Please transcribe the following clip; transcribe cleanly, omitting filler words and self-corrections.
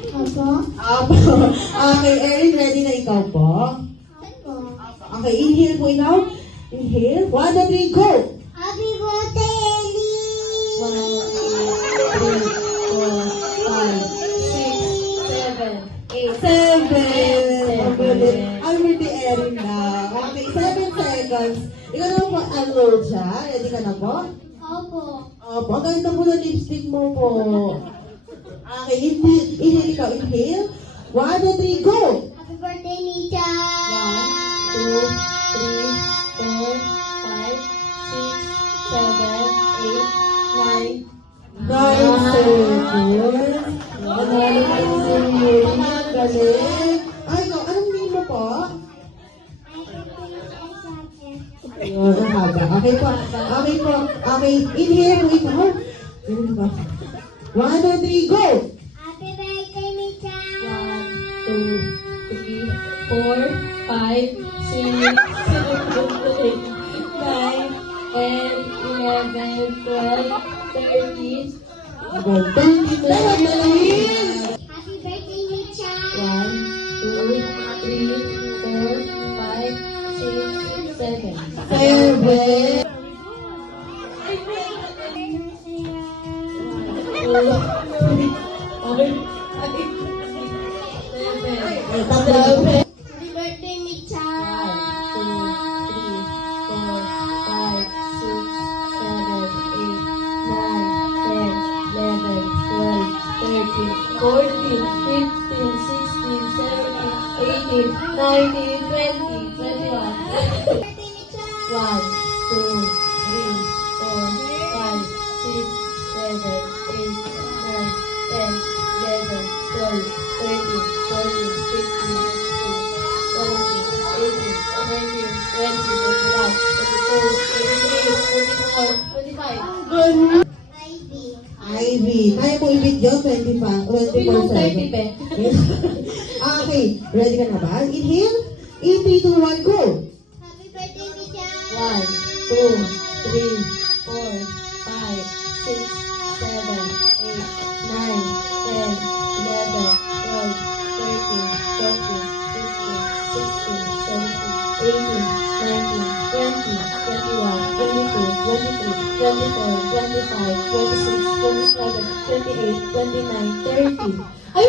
Opo. Apo. Okay, Erin, ready na ikaw po? Opo. Okay, inhale po ikaw. Inhale. 1, 2, 3, go! Happy birthday, Ellie! 7. Ang birthday Erin na. Okay, 7 seconds. Ikaw na po, Aloja. Ready ka na po? Opo. Opo, ang ganda po ng lipstick mo po. Okay, inhale ikaw. Inhale. 1, 2, 3, go! Happy birthday, Nita! 9 seconds. Manalo ka yung sumuli. Galing. Ay, ikaw, anong name mo po? Ayun, ang haba. Okay po. Okay po. Okay, inhale po ikaw. Ganun ba? 1, 2, 3, go! Happy birthday, Nita! 30. Happy birthday, Nita! 7. Happy birthday, Nita! 25. Ivy. Kaya po i-video 24 seconds. Okay, ready ka na ba? Inhale. In 3, 2, 1, go! Happy birthday, Nita! 25, 26, 27, 28, 29, 30. Ay,